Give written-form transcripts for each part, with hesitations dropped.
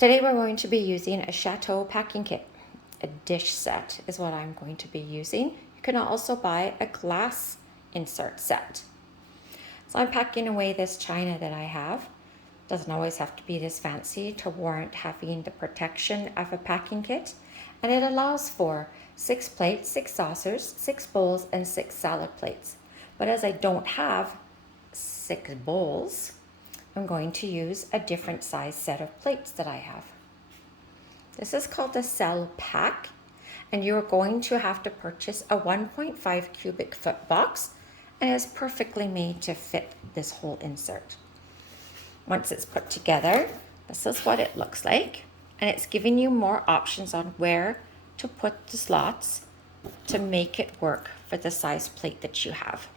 Today we're going to be using a Chateau packing kit. A dish set is what I'm going to be using. You can also buy a glass insert set. So I'm packing away this china that I have. Doesn't always have to be this fancy to warrant having the protection of a packing kit. And it allows for 6 plates, 6 saucers, 6 bowls, and 6 salad plates. But as I don't have 6 bowls, I'm going to use a different size set of plates that I have. This is called the Cell Pack, and you're going to have to purchase a 1.5 cubic foot box, and it's perfectly made to fit this whole insert. Once it's put together, this is what it looks like, and it's giving you more options on where to put the slots to make it work for the size plate that you have.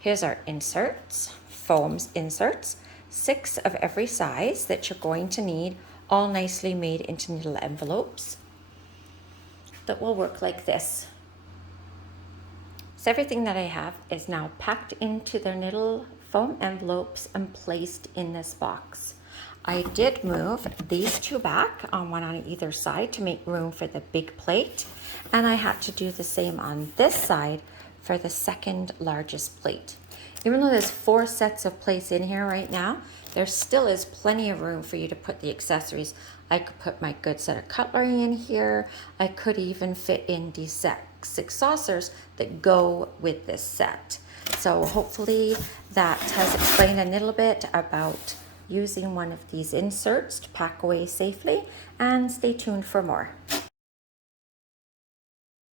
Here's our inserts, foams inserts, 6 of every size that you're going to need, all nicely made into little envelopes that will work like this. So everything that I have is now packed into their little foam envelopes and placed in this box. I did move these 2 back, one on either side, to make room for the big plate, and I had to do the same on this side for the second largest plate. Even though there's 4 sets of plates in here right now, there still is plenty of room for you to put the accessories. I could put my good set of cutlery in here. I could even fit in these 6 saucers that go with this set. So hopefully that has explained a little bit about using one of these inserts to pack away safely, and stay tuned for more.